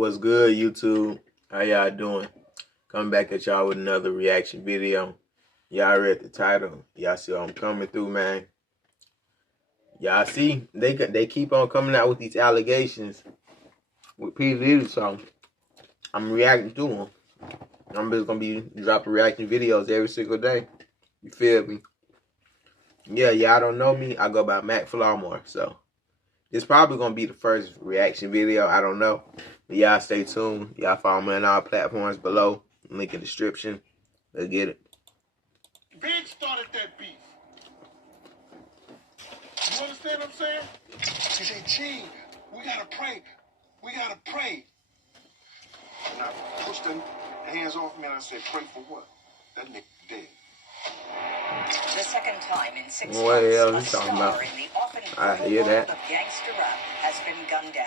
What's good, YouTube? How y'all doing? Coming back at y'all with another reaction video. Y'all read the title. Y'all see what I'm coming through, man. Y'all see, they keep on coming out with these allegations with P. Diddy, so I'm reacting to them. I'm just gonna be dropping reaction videos every single day. You feel me? Yeah, y'all don't know me. I go by Mack Flawmore, so it's probably gonna be the first reaction video. I don't know. But y'all stay tuned. Y'all follow me on all platforms below. Link in the description. Let's get it. Big started that beef. You understand what I'm saying? He said, G, we gotta pray. We gotta pray. And I pushed the hands off me and I said, pray for what? That nigga dead. The second time in 6 What the hell months, is he a talking star about? in the often I brutal hear world that. of gangster rap has been gunned down.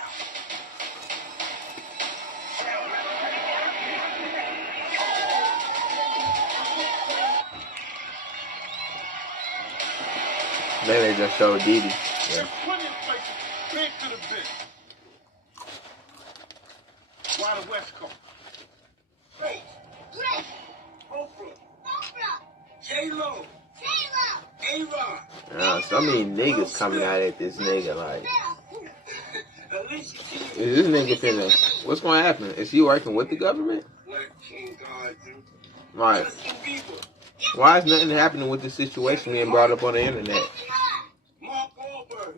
Then they just showed Diddy. Yeah. There's plenty of places big could have been. Why the West Coast? Hey, Drake, Oprah, J-Lo, A-Rod. So many niggas coming out at this nigga like. Is this nigga finna? What's gonna happen? Is he working with the government? Right. Why is nothing happening with this situation being brought up on the internet? Mark Wahlberg,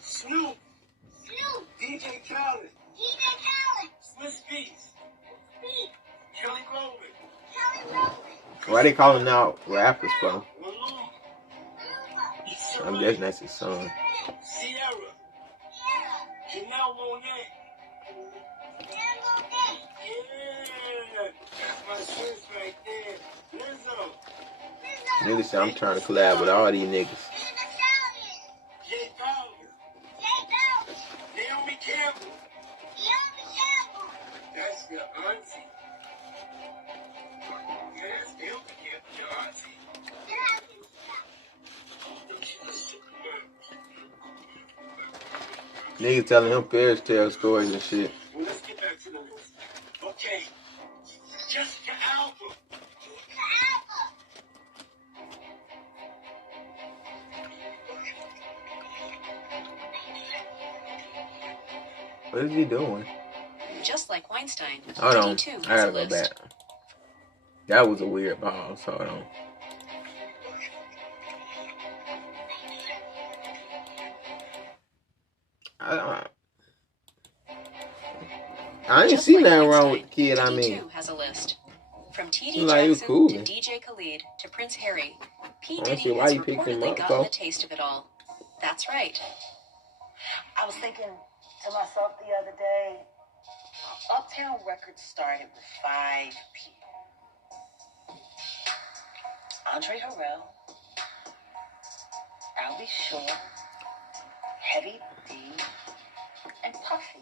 Snoop, DJ Khaled, Swiss Beats, Kelly Rowland. Why they calling out rappers for? I'm guessing that's his son. Sierra, Janelle Monáe. Yeah, that's my sis right there. Lizzo. Niggas say I'm trying to collab with all these niggas. Jay Powell. Naomi Campbell. That's your auntie. Yes, Naomi Campbell, your auntie. Niggas telling him fairy tale stories and shit. Well, let's get back to the list. Okay. Jessica Alba. What is he doing? Just like Weinstein, Hold on. Diddy too I has a gotta go list. back. That was a weird pause. Hold on. I ain't seen nothing wrong with the kid. I mean, too has a list. From T.D. like Jackson cool. to DJ Khaled to Prince Harry, P. I don't see Diddy why has you picked him reportedly up, gotten though. a taste of it all. That's right. I was thinking to myself the other day, Uptown Records started with 5 people. Andre Harrell, Albie Shore, Heavy D, and Puffy.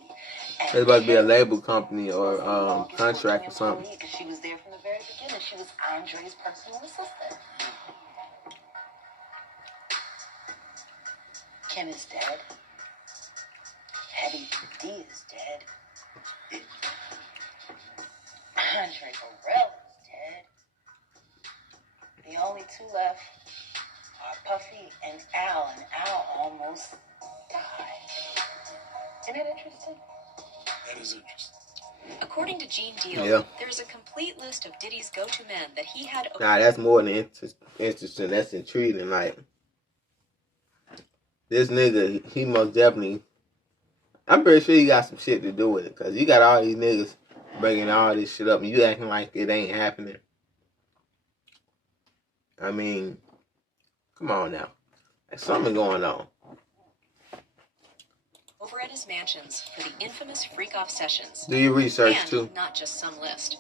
And It's about to be a label company or contract or something. Because she was there from the very beginning. She was Andre's personal assistant. Kim is dead. Heavy D is dead. Andre Harrell is dead. The only 2 left are Puffy and Al almost died. Isn't that interesting? That is interesting. According to Gene Deal, there's a complete list of Diddy's go-to men that he had. Nah, that's more than interesting. That's intriguing. Like, this nigga, he most definitely. I'm pretty sure he got some shit to do with it, cause you got all these niggas bringing all this shit up, and you acting like it ain't happening. I mean, come on now, there's something going on. Over at his mansions for the infamous freak-off sessions. Do your research and too. Not just some list.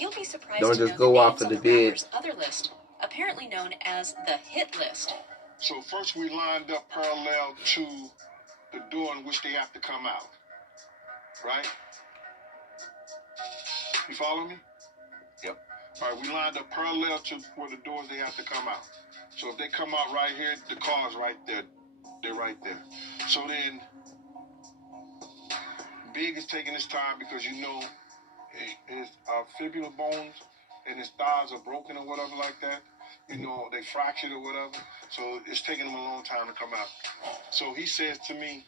You'll be surprised Don't to just know go the off names of on the the dead. rapper's other list, apparently known as the hit list. So first we lined up parallel to the door in which they have to come out. Right? You follow me? Yep. All right, we lined up parallel to where the doors they have to come out. So if they come out right here, the car's right there. They're right there. So then Big is taking his time because you know his fibular bones and his thighs are broken or whatever like that. You know, they fractured or whatever. So it's taking him a long time to come out. So he says to me,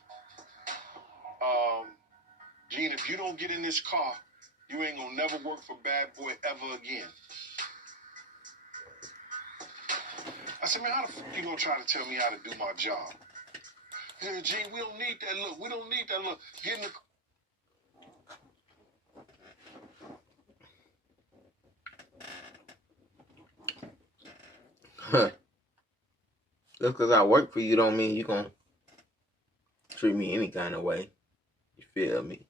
Gene, if you don't get in this car, you ain't gonna never work for Bad Boy ever again. I said, man, how the fuck you gonna try to tell me how to do my job? He said, Gene, we don't need that look. We don't need that look. Get in the car. Huh. Just because I work for you don't mean you gonna treat me any kind of way. You feel me?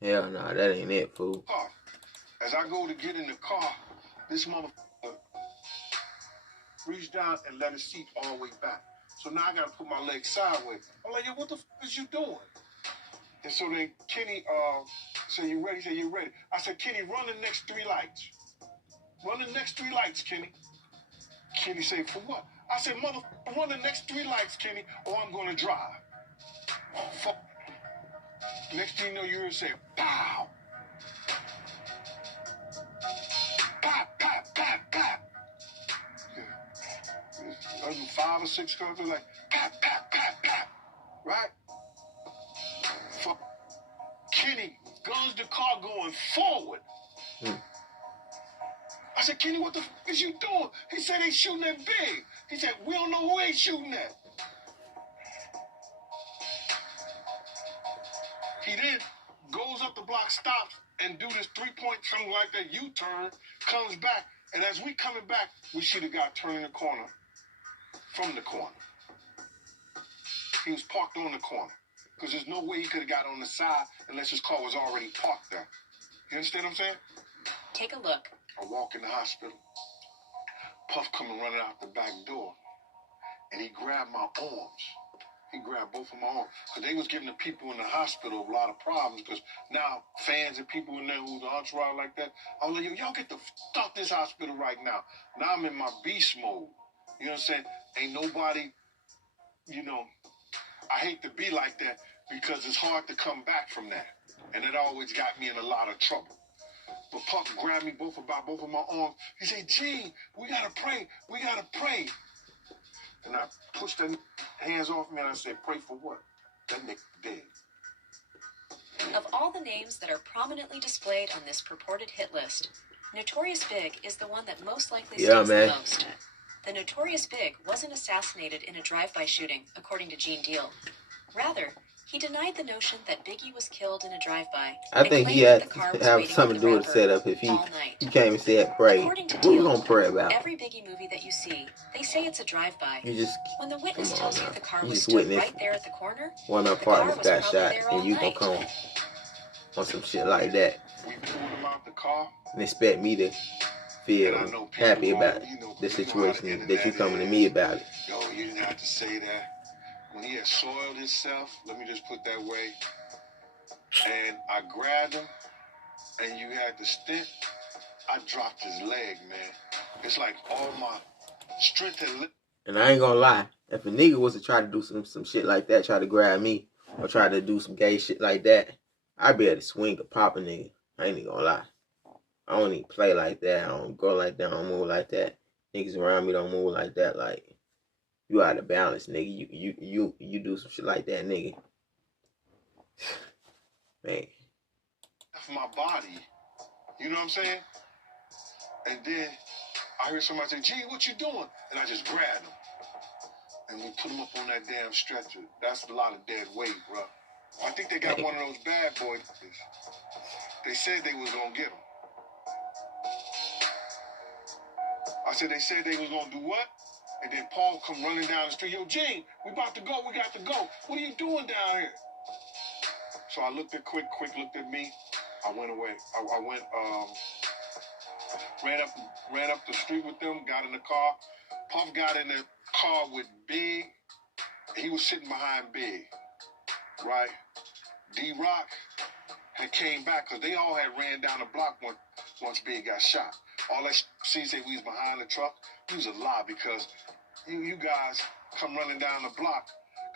Hell no, that ain't it, fool. As I go to get in the car, this motherfucker reached down and let his seat all the way back. So now I gotta put my legs sideways. I'm like, yo, what the fuck is you doing? And so then Kenny said, you ready? He said, you ready? I said, Kenny, run the next 3 lights. Run the next 3 lights, Kenny. Kenny said, for what? I said, motherfucker, run the next 3 lights, Kenny, or I'm gonna drive. Oh, fuck. Next thing you know, you hear it say, pow. Pop, pop, pop, pop. Yeah. 5 or 6 cars are like, pop, pop, pop, pop. Right? Fuck. Kenny guns the car going forward. I said, Kenny, what the fuck is you doing? He said, they shooting at Big. He said, we don't know who they shooting at. He then goes up the block, stops, and do this 3-point, something like that, U-turn, comes back. And as we coming back, we see the guy turning the corner from the corner. He was parked on the corner. Because there's no way he could have got on the side unless his car was already parked there. You understand what I'm saying? Take a look. I walk in the hospital. Puff coming running out the back door. And he grabbed my arms. He grabbed both of my arms. Because they was giving the people in the hospital a lot of problems. Because now fans and people in there who's the entourage like that, I was like, yo, y'all get the fuck out this hospital right now. Now I'm in my beast mode. You know what I'm saying? Ain't nobody, you know, I hate to be like that because it's hard to come back from that. And it always got me in a lot of trouble. But Puff grabbed me both of my arms. He said, Gene, we gotta pray. We gotta pray. And I pushed the hands off me and I said, pray for what? That nigga dead. Of all the names that are prominently displayed on this purported hit list, Notorious Big is the one that most likely sticks the most. The Notorious Big wasn't assassinated in a drive-by shooting, according to Gene Deal. Rather, he denied the notion that Biggie was killed in a drive-by. I think he had to have something to do with the setup. If he came and said pray, what we gonna pray about? Every Biggie movie that you see, they say it's a drive-by. You just when the witness tells you the car was stood right there at the corner, one of my partners got shot, and you gonna come on some shit like that we pulled him out the car and expect me to feel happy about the situation that you coming to me about it. Yo, you didn't have to say that. When he had soiled himself, let me just put that way, and I grabbed him, and you had the stent, I dropped his leg, man. It's like all my strength had... And I ain't gonna lie, if a nigga was to try to do some shit like that, try to grab me, or try to do some gay shit like that, I'd be able to swing or pop a nigga. I ain't even gonna lie. I don't even play like that. I don't go like that. I don't move like that. Niggas around me don't move like that. Like, you out of balance, nigga. You do some shit like that, nigga. Man. For my body. You know what I'm saying? And then I heard somebody say, Gee, what you doing? And I just grabbed him. And we put him up on that damn stretcher. That's a lot of dead weight, bro. I think they got one of those bad boys. They said they was gonna get him. I said, they said they was gonna do what? And then Paul come running down the street. Yo, Gene, we about to go. We got to go. What are you doing down here? So I looked at Quick looked at me. I went away. I went, ran up the street with them, got in the car. Puff got in the car with Big. He was sitting behind Big, right? D-Rock had came back because they all had ran down the block once Big got shot. All that she said we was behind the truck. He was a lie because you guys come running down the block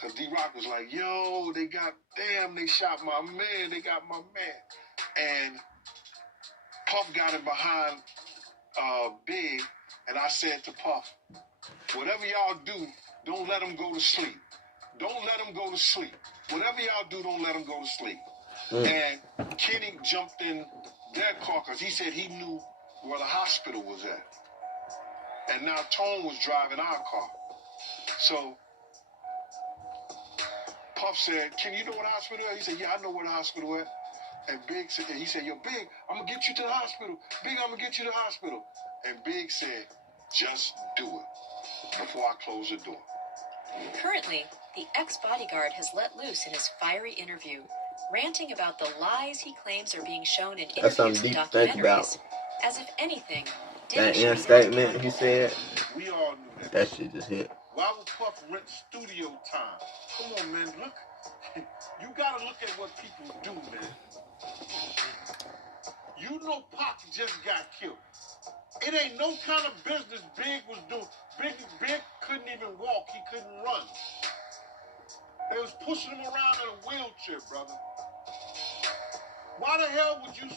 Because D-Rock was like, yo, they shot my man. They got my man. And Puff got him behind Big. And I said to Puff, whatever y'all do, don't let him go to sleep. Don't let him go to sleep. Whatever y'all do, don't let him go to sleep. And Kenny jumped in their car because he said he knew where the hospital was at. And now Tone was driving our car. So Puff said, "Can you know where the hospital is?" He said, "Yeah, I know where the hospital is." And Big said, he said, "Yo, Big, I'm going to get you to the hospital. Big, I'm going to get you to the hospital." And Big said, "Just do it before I close the door." Currently, the ex-bodyguard has let loose in his fiery interview, ranting about the lies he claims are being shown in That's interviews something and deep to think about. documentaries. As if anything, That Diddy should end be held statement he accountable. said, We all knew that. that shit just hit. Why would Puff rent studio time? Come on, man. Look, you gotta look at what people do, man. You know Pac just got killed. It ain't no kind of business Big was doing. Big couldn't even walk. He couldn't run. They was pushing him around in a wheelchair, brother. Why the hell would you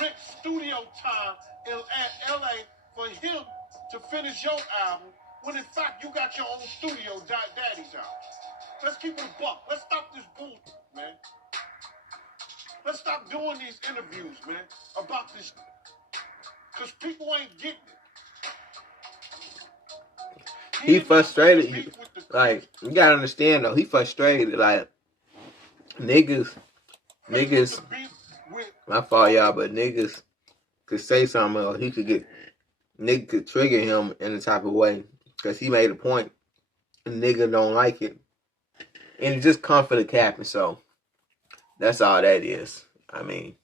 rent studio time at L.A. for him to finish your album when in fact you got your own studio, Daddy's house? Let's keep it a buck. Let's stop this bullshit, man. Let's stop doing these interviews, man, about this. Because people ain't getting it. He frustrated. Like, you gotta understand though, he frustrated. Like, niggas, my fault y'all, but niggas could say something or nigga could trigger him in a type of way. Because he made a point, and nigga don't like it. And it just come for the capping, so that's all that is. I mean,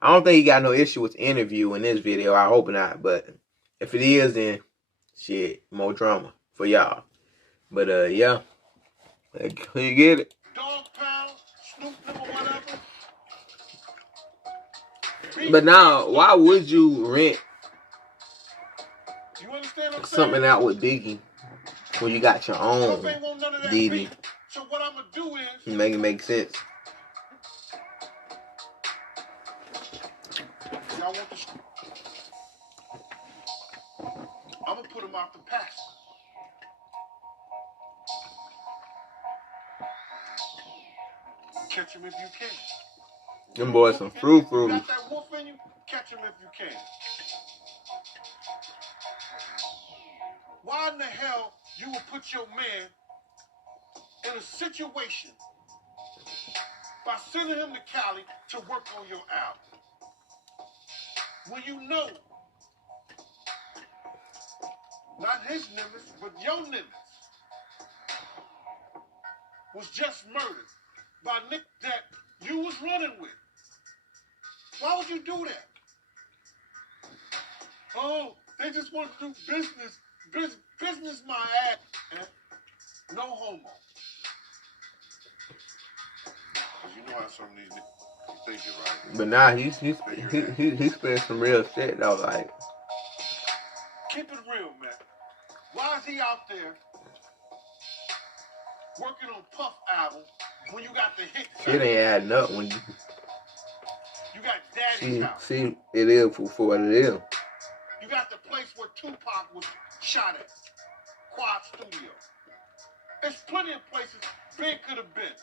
I don't think he got no issue with the interview in this video. I hope not, but if it is, then shit, more drama for y'all. But yeah, you get it. Dog pound, Snoop number whatever. But now, why would you rent You understand what I'm something saying? out with Biggie when you got your own Puff ain't want none of that Diddy? beef. So what I'm gonna do is Make it make sense. y'all want the I'm gonna put him out the pass. Catch him if you can. Them boys some fruit. You got that wolf in you? Catch him if you can. Why in the hell you would put your man in a situation by sending him to Cali to work on your album when you know not his nemesis, but your nemesis was just murdered by Nick that you was running with? Why would you do that? Oh, they just want to do business. Business my ass, man. No homo. Cause you know how some of these niggas think it, right? But now he spent some real shit though. Like, keep it real, man. Why is he out there working on Puff album when you got the hit? shit ain't adding up when you got Daddy's house. See, it is for what it is. You got the place where Tupac was shot at, Quad Studio. There's plenty of places Big could have been.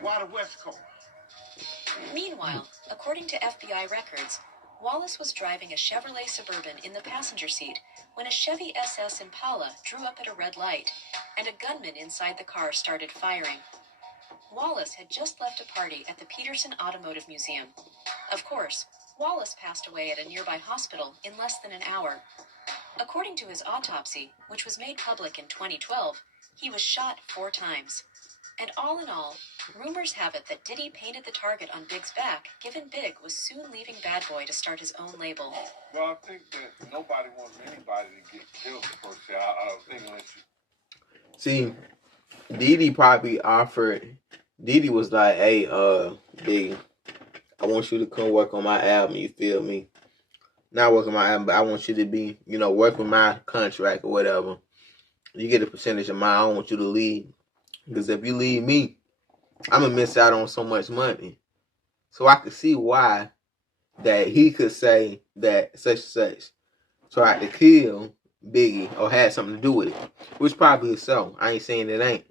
Why the West Coast? Meanwhile, according to FBI records, Wallace was driving a Chevrolet Suburban in the passenger seat when a Chevy SS Impala drew up at a red light, and a gunman inside the car started firing. Wallace had just left a party at the Peterson Automotive Museum. Of course, Wallace passed away at a nearby hospital in less than an hour. According to his autopsy, which was made public in 2012, he was shot 4 times. And all in all, rumors have it that Diddy painted the target on Big's back, given Big was soon leaving Bad Boy to start his own label. Well, I think that nobody wants anybody to get killed, per se. I don't think unless you... See, Diddy probably offered. Diddy was like, "Hey, Big, I want you to come work on my album. You feel me? Not work on my album, but I want you to be, work with my contract or whatever." You get a percentage of mine. I don't want you to leave. Because if you leave me, I'm going to miss out on so much money. So I could see why that he could say that such and such tried to kill Biggie or had something to do with it. Which probably is so. I ain't saying it ain't.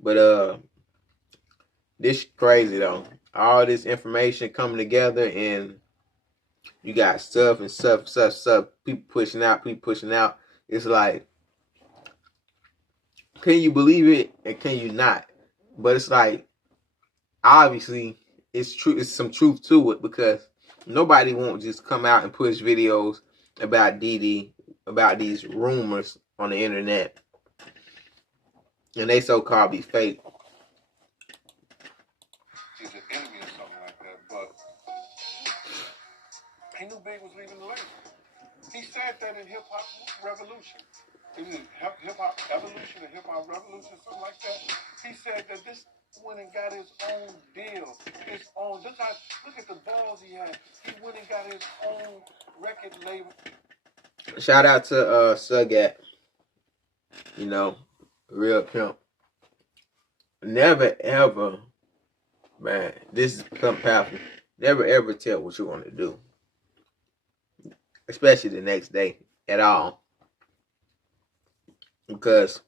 But this crazy though. All this information coming together and you got stuff. People pushing out. It's like, can you believe it and can you not? But it's like, obviously, it's true. It's some truth to it because nobody won't just come out and push videos about Diddy, about these rumors on the internet, and they so-called be fake. He's an enemy or something like that, but he knew Big was leaving the label. He said that in Hip Hop Revolution. It was Hip Hop Evolution or Hip Hop Revolution, something like that. He said that this went and got his own deal, his own. Look at the balls he had. He went and got his own record label. Shout out to Sugat. You know, real pimp. Never ever, man. This is something powerful. Never ever tell what you want to do, especially the next day at all. Because,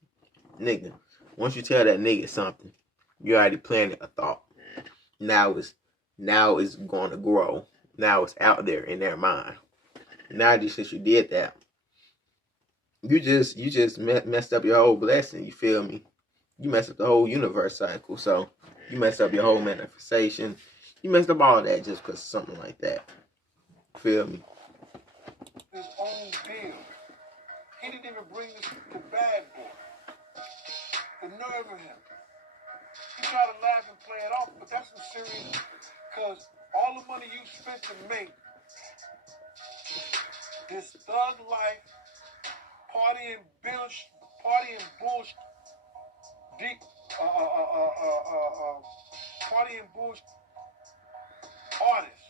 nigga, once you tell that nigga something, you already planted a thought. Now it's going to grow. Now it's out there in their mind. Now just since you did that, you just messed up your whole blessing. You feel me? You messed up the whole universe cycle. So you messed up your whole manifestation. You messed up all that just because of something like that. Feel me? His own deal. He didn't even bring this to Bad Boy. The nerve of him. He tried to laugh and play it off, but that's some serious. Because all the money you spent to make this thug life, partying bullshit, partying bullshit artists.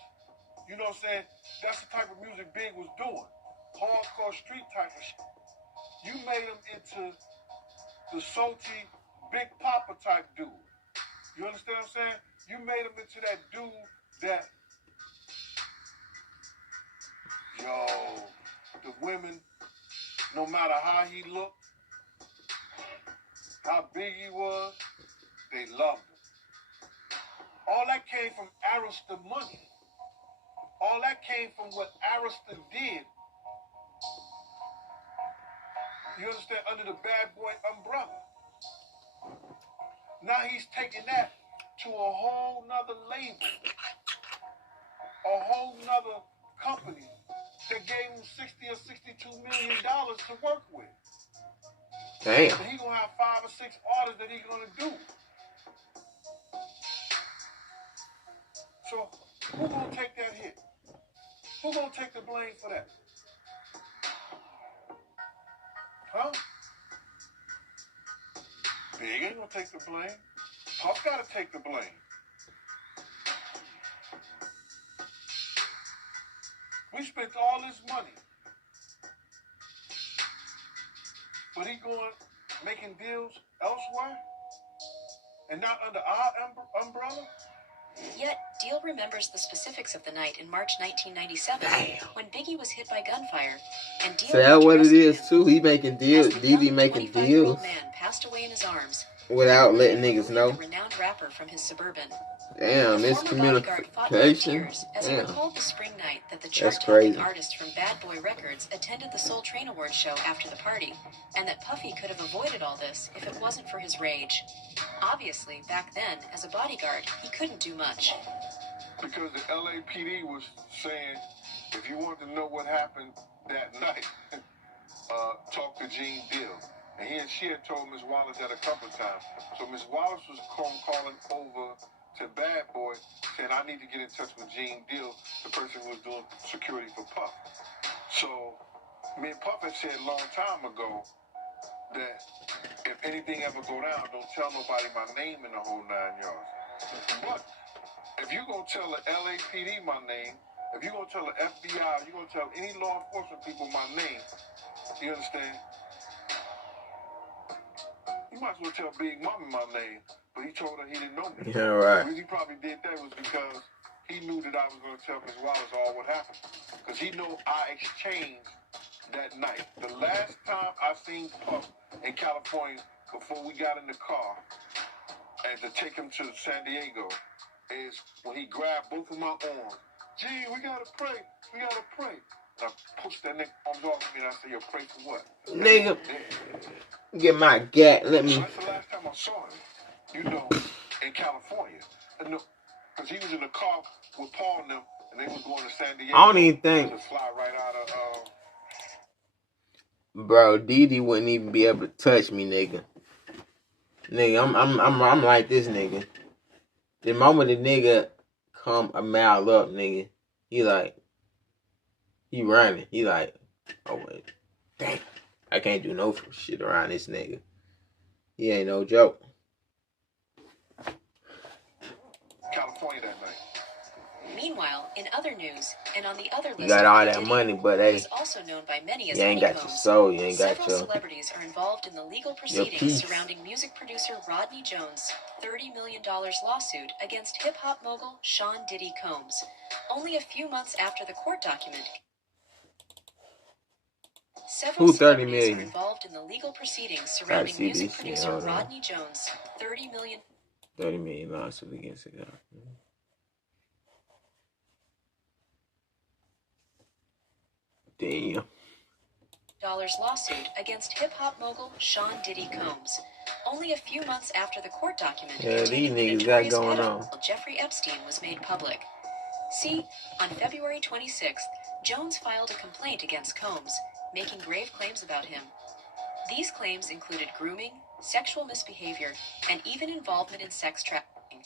You know what I'm saying? That's the type of music Big was doing. Hardcore street type of shit. You made him into the salty Big Papa type dude. You understand what I'm saying? You made him into that dude that, the women, no matter how he looked, how big he was, they loved him. All that came from Arista money. All that came from what Arista did. You understand? Under the Bad Boy umbrella. Now he's taking that to a whole nother label. A whole nother company that gave him $60 or $62 million to work with. Damn. And he gonna have 5 or 6 artists that he gonna do. So who gonna take that hit? Who gonna take the blame for that? Huh? Big ain't gonna take the blame. Puff gotta take the blame. We spent all this money. But he going making deals elsewhere? And not under our umbrella? Yet, Deal remembers the specifics of the night in March 1997 when Biggie was hit by gunfire, and Deal So that's what it is him. too. He making deals. Diddy making deals Man passed away in his arms without letting niggas know. the renowned rapper from his suburban. Damn, The this former bodyguard fought back communication. tears as he Damn. recalled the spring night that the That's chart-topping crazy. artist from Bad Boy Records attended the Soul Train Awards show after the party, and that Puffy could have avoided all this if it wasn't for his rage. Obviously, back then, as a bodyguard, he couldn't do much. Because the LAPD was saying, if you want to know what happened that night, talk to Gene Deal. And she had told Miss Wallace that a couple of times. So Miss Wallace was calling over to Bad Boy, saying, I need to get in touch with Gene Deal, the person who was doing security for Puff. So me and Puff had said a long time ago that if anything ever go down, don't tell nobody my name in the whole 9 yards. But if you're going to tell the LAPD my name, if you're going to tell the FBI, you're going to tell any law enforcement people my name, you understand? You might as well tell Big Mama my name, but he told her he didn't know me. Yeah, right. The reason he probably did that was because he knew that I was going to tell Miss Wallace all what happened. Because he knew I exchanged that night. The last time I seen Puff in California before we got in the car and to take him to San Diego is when he grabbed both of my arms. Gee, we got to pray. We got to pray. And I pushed that nigga arms off me and I said, yo, pray for what? Nigga, get my gat. Let me. That's the last time I saw him, you know, in California. Because he was in the car with Paul and them, and they was going to San Diego. I don't even think. To fly right out of, Bro, Diddy wouldn't even be able to touch me, nigga. Nigga, I'm like this nigga. The moment the nigga come a mile up, nigga, he running. He like, oh wait, damn, I can't do no shit around this nigga. He ain't no joke. California that night. Meanwhile, in other news, and on the other list, You got all that Diddy, money, but who hey, is also known by many as you ain't got your Honeycombs, soul. You ain't got several your celebrities are involved in the legal peace. proceedings surrounding music producer Rodney Jones' $30 million lawsuit against hip-hop mogul Sean Diddy Combs. Only a few months after the court document, several Who 30 celebrities are million? involved in the legal proceedings surrounding see music this shit. producer Hold on. Rodney Jones' $30 million lawsuit against it. Damn. lawsuit against hip-hop mogul Sean Diddy Combs. Only a few months after the court document Yeah, these containing the niggas got notorious going pedophile on. Jeffrey Epstein was made public. See, on February 26th, Jones filed a complaint against Combs, making grave claims about him. These claims included grooming, sexual misbehavior, and even involvement in sex trafficking.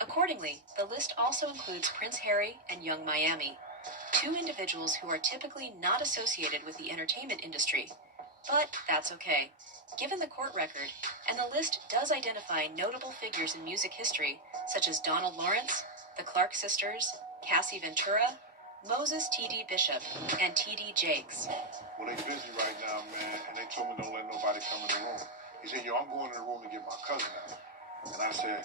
Accordingly, the list also includes Prince Harry and Young Miami, two individuals who are typically not associated with the entertainment industry. But that's okay. Given the court record, and the list does identify notable figures in music history, such as Donald Lawrence, the Clark sisters, Cassie Ventura, Moses T.D. Bishop, and T.D. Jakes. Well, they busy right now, man, and they told me don't let nobody come in the room. He said, yo, I'm going in the room to get my cousin out. And I said,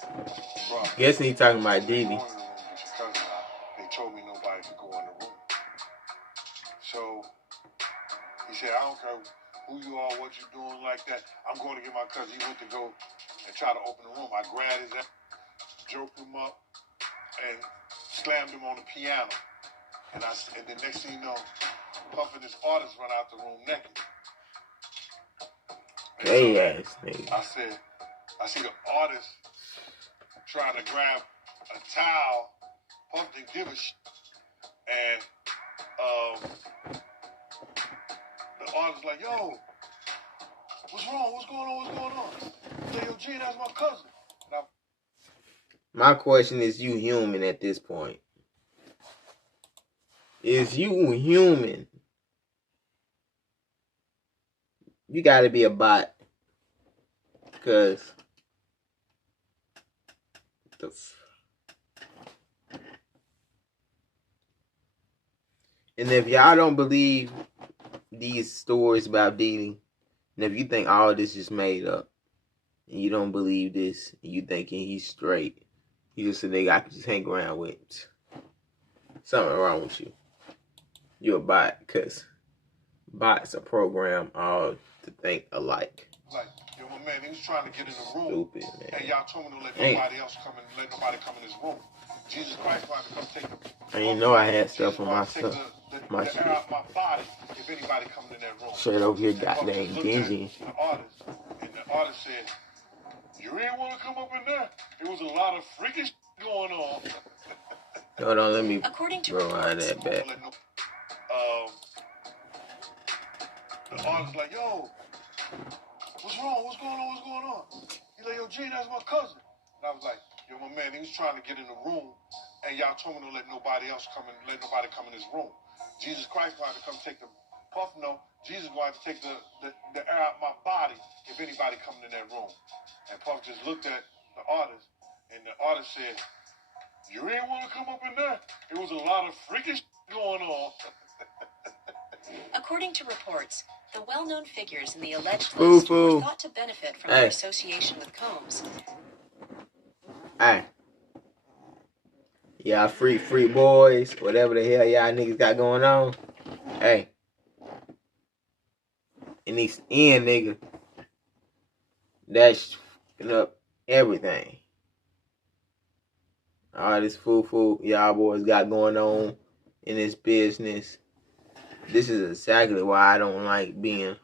bro, Guessing he talking about Diddy. I'm going in the room to get your cousin out. They told me nobody could go in the room. So he said, I don't care who you are, what you doing like that. I'm going to get my cousin. He went to go and try to open the room. I grabbed his ass, joked him up, and slammed him on the piano. And the next thing you know, Puff and his artist run out the room naked. Hey ass nigga. I see the artist trying to grab a towel. Puff didn't give a shit. And the artist like, yo, what's wrong? What's going on? What's going on? He said, yo, G, that's my cousin. My question is, you human at this point? Is you human? You gotta be a bot. Because and if y'all don't believe these stories about Diddy, and if you think all this is made up, and you don't believe this, and you thinking he's straight, he's just a nigga I can just hang around with, something wrong with you. You're a bot, because bots are programmed all to think alike. Like, yo, my man, he was trying to get in the room. Stupid, man. And y'all told me to let nobody else come in, let nobody come in this room. Jesus Christ wanted to come take them. I didn't know I had stuff on my stuff. My shit. Out my body if anybody coming in that room. Straight over here, goddamn dingy. The artist said, you really want to come up in there? There was a lot of freakish going on. Hold on, let me According to throw out reports, that back. The artist like, yo, what's wrong? What's going on? What's going on? He's like, yo, G, that's my cousin. And I was like, yo, my man, he was trying to get in the room, and y'all told me to let nobody else come in, let nobody come in this room. Jesus Christ wanted to come take the Puff. No, Jesus wanted to take the air out my body if anybody coming in that room. And Puff just looked at the artist, and the artist said, you really want to come up in there? There was a lot of freakish going on. According to reports, The well-known figures in the alleged list were thought to benefit from their association with Combs. Hey. Y'all free boys, whatever the hell y'all niggas got going on. Hey. And these nigga. That's fucking up everything. All this foo y'all boys got going on in this business. This is exactly why I don't like being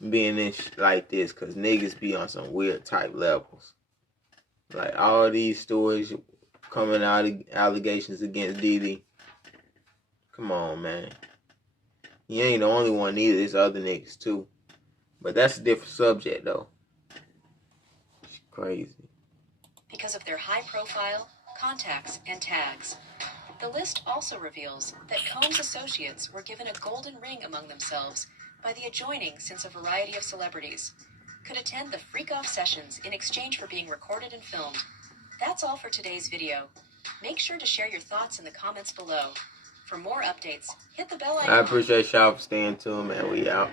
in like this, cause niggas be on some weird type levels. Like all these stories coming out of allegations against Diddy. Come on, man. He ain't the only one either. There's other niggas too. But that's a different subject though. It's crazy. Because of their high profile, contacts, and tags. The list also reveals that Combs' associates were given a golden ring among themselves by the adjoining, since a variety of celebrities could attend the freak-off sessions in exchange for being recorded and filmed. That's all for today's video. Make sure to share your thoughts in the comments below. For more updates, hit the bell icon. I appreciate y'all for staying tuned, man. We out.